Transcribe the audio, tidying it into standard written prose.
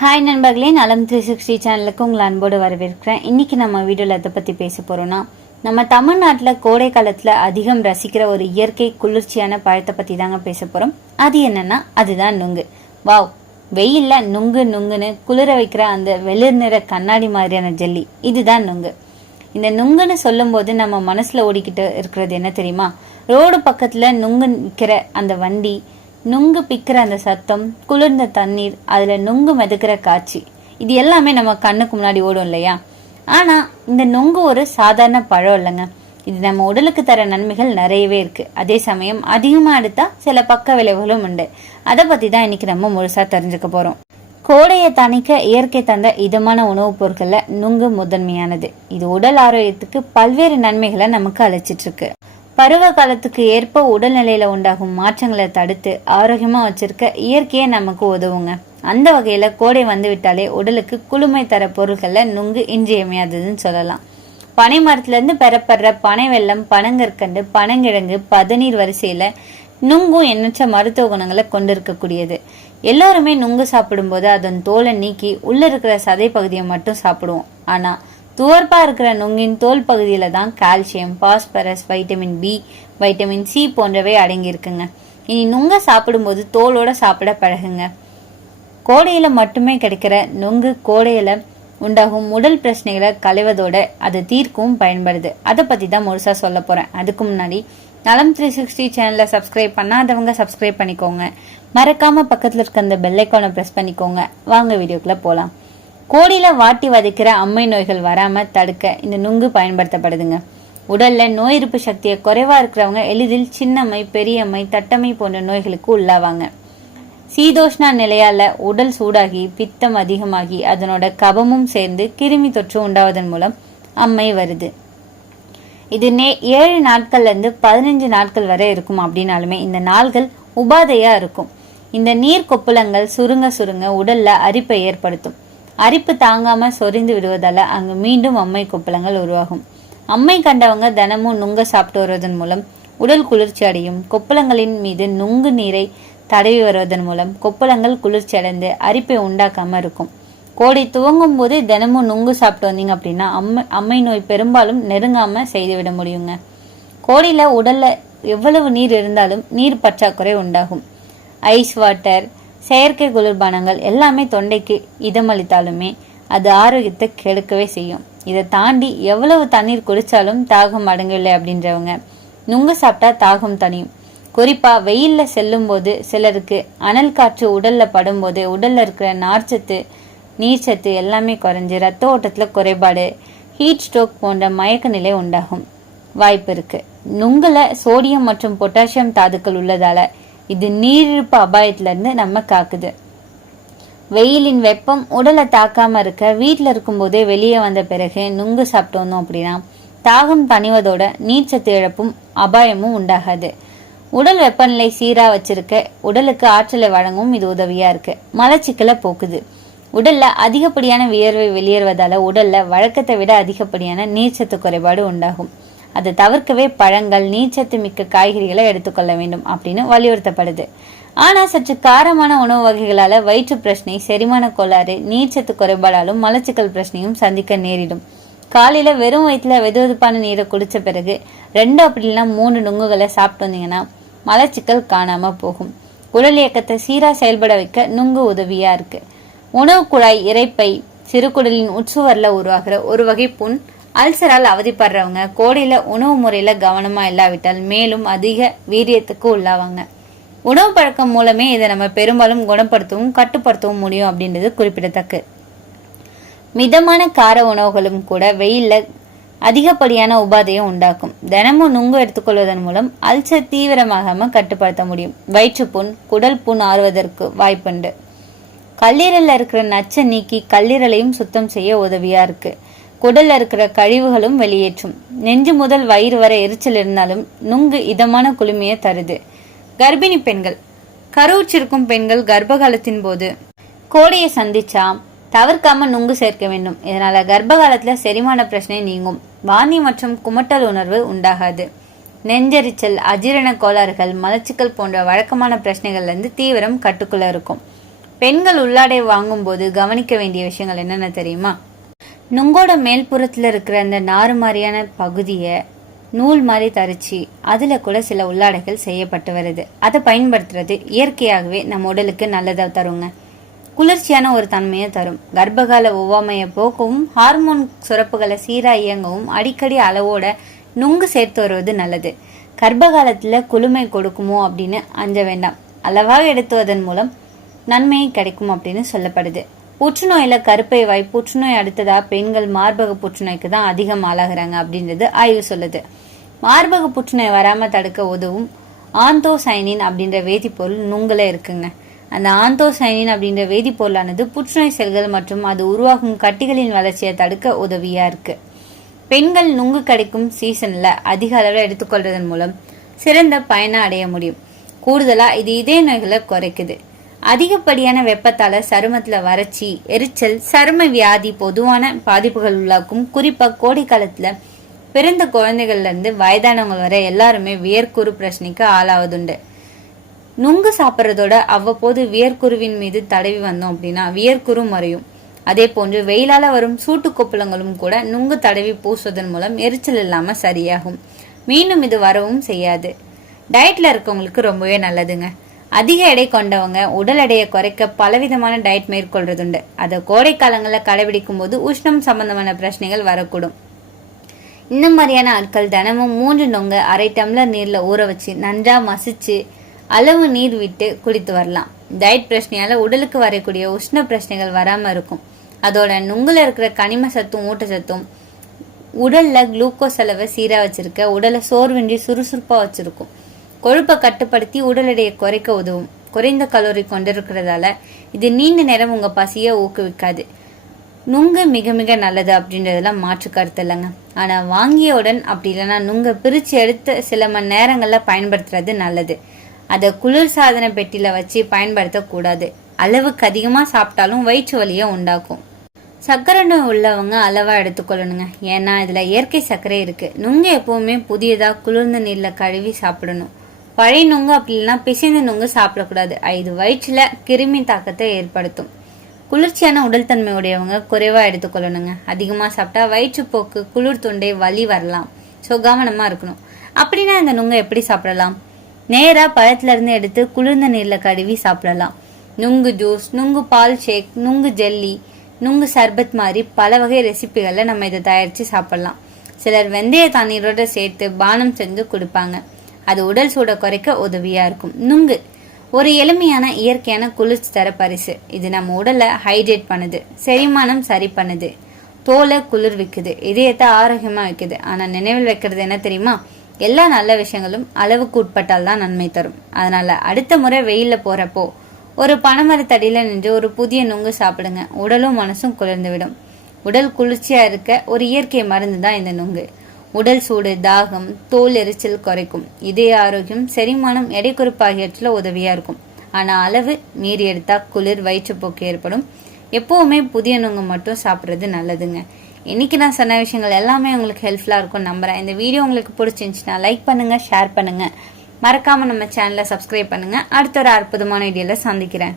Hi நண்பர்களே, நலம் 360 சேனலுக்கு உங்களை அன்போடு வரவேற்கிறேன். இன்னைக்கு நம்ம வீடியோவில் எதை பற்றி பேச போகிறோம்னா, நம்ம தமிழ்நாட்டில் கோடை காலத்தில் அதிகம் ரசிக்கிற ஒரு இயற்கை குளிர்ச்சியான பழத்தை பற்றி தாங்க பேச போகிறோம். அது என்னன்னா, அதுதான் நுங்கு. வாவ், வெயிலில் நுங்கு நுங்குன்னு குளிர வைக்கிற அந்த வெளிர் நிற கண்ணாடி மாதிரியான ஜெல்லி, இதுதான் நுங்கு. இந்த நுங்குன்னு சொல்லும் போது நம்ம மனசில் ஓடிக்கிட்டு இருக்கிறது என்ன தெரியுமா? ரோடு பக்கத்தில் நுங்கு விற்கிற அந்த வண்டி, நுங்கு பிக்கிற அந்த சத்தம், குளிர்ந்த தண்ணீர், அதுல நுங்கு மிதக்கிற காட்சி, இது எல்லாமே நம்ம கண்ணுக்கு முன்னாடி ஓடும் இல்லையா? ஆனா இந்த நுங்கு ஒரு சாதாரண பழம் இல்லைங்க. இது நம்ம உடலுக்கு தர நன்மைகள் நிறையவே இருக்கு. அதே சமயம் அதிகமா எடுத்தா சில பக்க விளைவுகளும் உண்டு. அதை பத்தி தான் இன்னைக்கு நம்ம முழுசா தெரிஞ்சுக்க போறோம். கோடையை தணிக்க இயற்கை தந்த இதமான உணவுப் பொருட்கள்ல நுங்கு முதன்மையானது. இது உடல் ஆரோக்கியத்துக்கு பல்வேறு நன்மைகளை நமக்கு அழைச்சிட்டு இருக்கு. பருவ காலத்துக்கு ஏற்ப உடல்நிலையில உண்டாகும் மாற்றங்களை தடுத்து ஆரோக்கியமா வச்சிருக்க இயற்கையே நமக்கு உதவுங்க. அந்த வகையில கோடை வந்து விட்டாலே உடலுக்கு குளுமை தர பொருட்கள்ல நுங்கு இன்றியமையாததுன்னு சொல்லலாம். பனை மரத்துல இருந்து பெறப்படுற பனை வெல்லம், பனங்கற்கண்டு, பனங்கிழங்கு, பதநீர் வரிசையில நுங்கும் எண்ணற்ற மருத்துவ குணங்களை கொண்டிருக்கக்கூடியது. எல்லாருமே நுங்கு சாப்பிடும் போது அதன் தோலை நீக்கி உள்ள இருக்கிற சதை பகுதியை மட்டும் சாப்பிடுவோம். ஆனா துவர்ப்பா இருக்கிற நுங்கின் தோல் பகுதியில தான் calcium, phosphorus, vitamin B, vitamin C போன்றவை அடங்கி இருக்குங்க. இனி நுங்க சாப்பிடும்போது தோலோட சாப்பிட பழகுங்க. கோடையில மட்டுமே கிடைக்கிற நுங்கு கோடையில உண்டாகும் உடல் பிரச்சனைகளை களைவதோட அதை தீர்க்கவும் பயன்படுது. அதை பத்தி தான் முழுசா சொல்ல போறேன். அதுக்கு முன்னாடி நலம் 360 சேனலை சப்ஸ்கிரைப் பண்ணாதவங்க சப்ஸ்கிரைப் பண்ணிக்கோங்க. மறக்காம பக்கத்துல இருக்க அந்த பெல் ஐகானை பிரஸ் பண்ணிக்கோங்க. வாங்க வீடியோக்குள்ள போலாம். கோடியில வாட்டி வதைக்கிற அம்மை நோய்கள் வராம தடுக்க இந்த நுங்கு பயன்படுத்தப்படுதுங்க. உடல்ல நோய் எதிர்ப்பு சக்தியை குறைவா இருக்கிறவங்க எளிதில் சின்னம்மை, பெரியம்மை, தட்டம்மை போன்ற நோய்களுக்கு உள்ளாவாங்க. சீதோஷ்ண நிலையால உடல் சூடாகி பித்தம் அதிகமாகி அதனோட கபமும் சேர்ந்து கிருமி தொற்று உண்டாவதன் மூலம் அம்மை வருது. இது 7 நாட்கள்ல இருந்து 15 நாட்கள் வரை இருக்கும். அப்படின்னாலுமே இந்த நாள்கள் உபாதையா இருக்கும். இந்த நீர் கொப்புளங்கள் சுருங்க சுருங்க உடல்ல அரிப்பை ஏற்படுத்தும். அரிப்பு தாங்காம சொரிந்து விடுவதால அங்கு மீண்டும் அம்மை கொப்பளங்கள் உருவாகும். அம்மை கண்டவங்க தினமும் நுங்க சாப்பிட்டு வருவதன் மூலம் உடல் குளிர்ச்சி அடையும். கொப்பளங்களின் மீது நுங்கு நீரை தடவி வருவதன் மூலம் கொப்பளங்கள் குளிர்ச்சி அடைந்து அரிப்பை உண்டாக்காம இருக்கும். கோடை துவங்கும் போது தினமும் நுங்கு சாப்பிட்டு வந்தீங்க அப்படின்னா அம்மை நோய் பெரும்பாலும் நெருங்காம செய்துவிட முடியுங்க. கோடையில உடல்ல எவ்வளவு நீர் இருந்தாலும் நீர் பற்றாக்குறை உண்டாகும். ஐஸ் வாட்டர், செயற்கை குளிர்பானங்கள் எல்லாமே தொண்டைக்கு இதமளித்தாலுமே அது ஆரோக்கியத்தை கெடுக்கவே செய்யும். இதை தாண்டி எவ்வளவு தண்ணீர் குடிச்சாலும் தாகம் அடங்கவில்லை அப்படின்றவங்க நுங்கு சாப்பிட்டா தாகம் தனியும். குறிப்பா வெயில்ல செல்லும் போது சிலருக்கு அனல் காற்று உடல்ல படும் போது உடல்ல இருக்கிற நார்ச்சத்து, நீர்ச்சத்து எல்லாமே குறைஞ்சு ரத்த ஓட்டத்துல குறைபாடு, ஹீட் ஸ்ட்ரோக் போன்ற மயக்க நிலை உண்டாகும் வாய்ப்பு இருக்கு. நுங்குல சோடியம் மற்றும் பொட்டாசியம் தாதுக்கள் உள்ளதால இது நீரிழிப்பு அபாயத்துல இருந்து நம்ம காக்குது. வெயிலின் வெப்பம் உடலை தாக்காம இருக்க வீட்டுல இருக்கும் போதே வெளியே வந்த பிறகு நுங்கு சாப்பிட்டு வந்தோம் அப்படின்னா தாகம் தணிவதோட நீர்ச்சத்து இழப்பும் அபாயமும் உண்டாகாது. உடல் வெப்பநிலை சீரா வச்சிருக்க உடலுக்கு ஆற்றலை வழங்கவும் இது உதவியா இருக்கு. மலச்சிக்கலை போக்குது. உடல்ல அதிகப்படியான வியர்வை வெளியேறுவதால உடல்ல வழக்கத்தை விட அதிகப்படியான நீர்ச்சத்து குறைபாடு உண்டாகும். அதை தவிர்க்கவே பழங்கள், நீர்ச்சத்து மிக்க காய்கறிகளை எடுத்துக்கொள்ள வேண்டும் அப்படின்னு வலியுறுத்தப்படுது. ஆனா சற்று காரமான உணவு வகைகளால வயிற்று பிரச்சனை, செரிமான கோளாறு, நீர்ச்சத்து குறைபாடாலும் மலச்சிக்கல் பிரச்சனையும் சந்திக்க நேரிடும். காலையில வெறும் வயிற்றுல வெதுவெதுப்பான நீரை குடிச்ச பிறகு 2 அப்படி இல்லைன்னா 3 நுங்குகளை சாப்பிட்டு வந்தீங்கன்னா மலச்சிக்கல் காணாம போகும். உடல் இயக்கத்தை சீரா செயல்பட வைக்க நுங்கு உதவியா இருக்கு. உணவு குழாய், இரைப்பை, சிறுகுடலின் உட்சுவர்ல உருவாகிற ஒரு வகை புண், அல்சரால் அவதிப்படுறவங்க கோடையில உணவு முறையில கவனமா இல்லாவிட்டால் மேலும் அதிக வீரியத்துக்கு உள்ளாவாங்க. உணவு பழக்கம் மூலமே இதை நம்ம பெரும்பாலும் குணப்படுத்தவும் கட்டுப்படுத்தவும் முடியும் அப்படின்றது குறிப்பிடத்தக்க. மிதமான கார உணவுகளும் கூட வெயில்ல அதிகப்படியான உபாதையும் உண்டாக்கும். தினமும் நுங்கு எடுத்துக்கொள்வதன் மூலம் அல்சர் தீவிரமாகாம கட்டுப்படுத்த முடியும். வயிற்றுப்புண், குடல் புண் ஆறுவதற்கு வாய்ப்புண்டு. கல்லீரல்ல இருக்கிற நச்சை நீக்கி கல்லீரலையும் சுத்தம் செய்ய உதவியா இருக்கு. குடல்ல இருக்கிற கழிவுகளும் வெளியேற்றும். நெஞ்சு முதல் வயிறு வரை எரிச்சல் இருந்தாலும் நுங்கு இதமான குளுமையை தருது. கர்ப்பிணி பெண்கள், கருவுற்றிருக்கும் பெண்கள் கர்ப்பகாலத்தின் போது கோடையை சந்திச்சா தவிர்க்காம நுங்கு சேர்க்க வேண்டும். இதனால கர்ப்ப காலத்துல செரிமான பிரச்சனை நீங்கும். வாந்தி மற்றும் குமட்டல் உணர்வு உண்டாகாது. நெஞ்செரிச்சல், அஜீரண கோளாறுகள், மலச்சிக்கல் போன்ற வழக்கமான பிரச்சனைகள்ல இருந்து தீவிரம் கட்டுக்குள்ள இருக்கும். பெண்கள் உள்ளாடை வாங்கும்போது கவனிக்க வேண்டிய விஷயங்கள் என்னென்ன தெரியுமா? நுங்கோட மேல்புறத்துல இருக்கிற அந்த நாறு மாதிரியான பகுதியை நூல் மாதிரி தரிச்சு அதுல கூட சில உள்ளாடைகள் செய்யப்பட்டு வருது. அதை பயன்படுத்துறது இயற்கையாகவே நம்ம உடலுக்கு நல்லதா தருங்க. குளிர்ச்சியான ஒரு தன்மையை தரும். கர்ப்பகால ஒவ்வாமையை போக்கவும் ஹார்மோன் சுரப்புகளை சீரா இயங்கவும் அடிக்கடி அளவோட நுங்கு சேர்த்து வருவது நல்லது. கர்ப்ப காலத்துல குளுமை கொடுக்குமோ அப்படின்னு அஞ்ச வேண்டாம். அளவாக எடுத்துவதன் மூலம் நன்மை கிடைக்கும் அப்படின்னு சொல்லப்படுது. புற்றுநோயில கருப்பை வாய் புற்றுநோய் அடுத்ததா பெண்கள் மார்பக புற்றுநோய்க்கு தான் அதிகம் ஆளாகிறாங்க அப்படின்றது ஆய்வு சொல்லுது. மார்பக புற்றுநோய் வராம தடுக்க உதவும் ஆந்தோசைனின் அப்படின்ற வேதிப்பொருள் நுங்குல இருக்குங்க. அந்த ஆந்தோசைனின் அப்படின்ற வேதிப்பொருளானது புற்றுநோய் செல்கள் மற்றும் அது உருவாகும் கட்டிகளின் வளர்ச்சியை தடுக்க உதவியா இருக்கு. பெண்கள் நுங்கு கிடைக்கும் சீசன்ல அதிக அளவில் எடுத்துக்கொள்றதன் மூலம் சிறந்த பயனை அடைய முடியும். கூடுதலா இது இதய நோய்களை குறைக்குது. அதிகப்படியான வெப்பத்தால சருமத்துல வறட்சி, எரிச்சல், சரும வியாதி பொதுவான பாதிப்புகள் உள்ளாக்கும். குறிப்பா கோடை காலத்துல பிறந்த குழந்தைகள்ல இருந்து வயதானவங்க வரை எல்லாருமே வியர்க்குரு பிரச்சனைக்கு ஆளாவதுண்டு. நுங்கு சாப்பிட்றதோட அவ்வப்போது வியர்க்குருவின் மீது தடவி வந்தோம் அப்படின்னா வியர்க்குரு மறையும். அதே போன்று வெயிலால வரும் சூட்டு கொப்பளங்களும் கூட நுங்கு தடவி பூசுவதன் மூலம் எரிச்சல் இல்லாம சரியாகும். மீண்டும் இது வரவும் செய்யாது. டயட்ல இருக்கவங்களுக்கு ரொம்பவே நல்லதுங்க. அதிக எடை கொண்டவங்க உடல் எடையை குறைக்க பலவிதமான டயட் மேற்கொள்றதுண்டு. அதை கோடை காலங்களில் கடைபிடிக்கும் போது உஷ்ணம் சம்பந்தமான பிரச்சனைகள் வரக்கூடும். இந்த மாதிரியான ஆட்கள் தினமும் 3 நுங்க அரை டம்ளர் நீர்ல ஊற வச்சு நன்றா மசிச்சு அளவு நீர் விட்டு குடித்து வரலாம். டயட் பிரச்சனையால உடலுக்கு வரக்கூடிய உஷ்ண பிரச்சனைகள் வராம இருக்கும். அதோட நுங்குல இருக்கிற கனிம சத்தும் ஊட்டச்சத்தும் உடல்ல குளுக்கோஸ் அளவை சீரா வச்சிருக்க, உடலை சோர்வின்றி சுறுசுறுப்பா வச்சிருக்கும். கொழுப்பை கட்டுப்படுத்தி உடல் எடையை குறைக்க உதவும். குறைந்த கலோரி கொண்டிருக்கிறதால இது நீண்ட நேரம் உங்க பசியை ஊக்குவிக்காது. நுங்கு மிக மிக நல்லது அப்படின்றதெல்லாம் மாற்று கருத்து இல்லைங்க. ஆனா வாங்கியவுடன் அப்படி இல்லைன்னா நுங்க பிரிச்சு எடுத்து சில மணி நேரங்கள்ல பயன்படுத்துறது நல்லது. அதை குளிர் சாதன பெட்டியில வச்சு பயன்படுத்தக்கூடாது. அளவுக்கு அதிகமா சாப்பிட்டாலும் வயிற்று வலியை உண்டாக்கும். சர்க்கரை நோய் உள்ளவங்க அளவா எடுத்துக்கொள்ளணுங்க. ஏன்னா இதுல இயற்கை சர்க்கரை இருக்கு. நுங்கு எப்பவுமே புதியதா குளிர்ந்த நீர்ல கழுவி சாப்பிடணும். பழைய நுங்கு அப்படி இல்லைன்னா பிசைந்த நுங்கு சாப்பிடக்கூடாது. இது வயிற்றுல கிருமி தாக்கத்தை ஏற்படுத்தும். குளிர்ச்சியான உடல் தன்மை உடையவங்க குறைவா எடுத்துக்கொள்ளணுங்க. அதிகமா சாப்பிட்டா வயிற்றுப்போக்கு, குளிர் தொண்டை, வலி வரலாம். ஸோ கவனமா இருக்கணும். அப்படின்னா இந்த நுங்கை எப்படி சாப்பிடலாம்? நேரா பழத்துல இருந்து எடுத்து குளிர்ந்த நீர்ல கழுவி சாப்பிடலாம். நுங்கு ஜூஸ், நுங்கு பால் ஷேக், நுங்கு ஜெல்லி, நுங்கு சர்பத் மாதிரி பல வகை ரெசிபிகள்ல நம்ம இதை தயாரிச்சு சாப்பிடலாம். சிலர் வெந்தய தண்ணீரோட சேர்த்து பானம் செஞ்சு கொடுப்பாங்க. அது உடல் சூட குறைக்க உதவியா இருக்கும். நுங்கு ஒரு எளிமையான இயற்கையான குளிர்ச்சி தர பரிசு. இது நம்ம உடலை ஹைட்ரேட் பண்ணுது, செரிமானம் சரி பண்ணுது, தோலை குளிர்விக்குது, இதயத்தை ஆரோக்கியமா வைக்குது. ஆனா நினைவில் வைக்கிறது என்ன தெரியுமா? எல்லா நல்ல விஷயங்களும் அளவுக்கு உட்பட்டால் தான் நன்மை தரும். அதனால அடுத்த முறை வெயில்ல போறப்போ ஒரு பனைமரத்தடியில நின்று ஒரு புதிய நுங்கு சாப்பிடுங்க. உடலும் மனசும் குளிர்ந்து விடும். உடல் குளிர்ச்சியா இருக்க ஒரு இயற்கை மருந்து தான் இந்த நுங்கு. உடல் சூடு, தாகம், தோல் எரிச்சல் குறைக்கும். இதய ஆரோக்கியம், செரிமானம், எடை குறைப்பு ஆகியவற்றில் உதவியா இருக்கும். ஆனா அளவு மீறி எடுத்தா குளிர், வயிற்றுப்போக்கு ஏற்படும். எப்பவுமே புதிய நுங்கு மட்டும் சாப்பிட்றது நல்லதுங்க. இன்னைக்கு நான் சொன்ன விஷயங்கள் எல்லாமே உங்களுக்கு ஹெல்ப்ஃபுல்லா இருக்கும் நம்புறேன். இந்த வீடியோ உங்களுக்கு பிடிச்சிருந்துச்சுன்னா லைக் பண்ணுங்க, ஷேர் பண்ணுங்க, மறக்காம நம்ம சேனலை சப்ஸ்கிரைப் பண்ணுங்க. அடுத்த ஒரு அற்புதமான வீடியோல சந்திக்கிறேன்.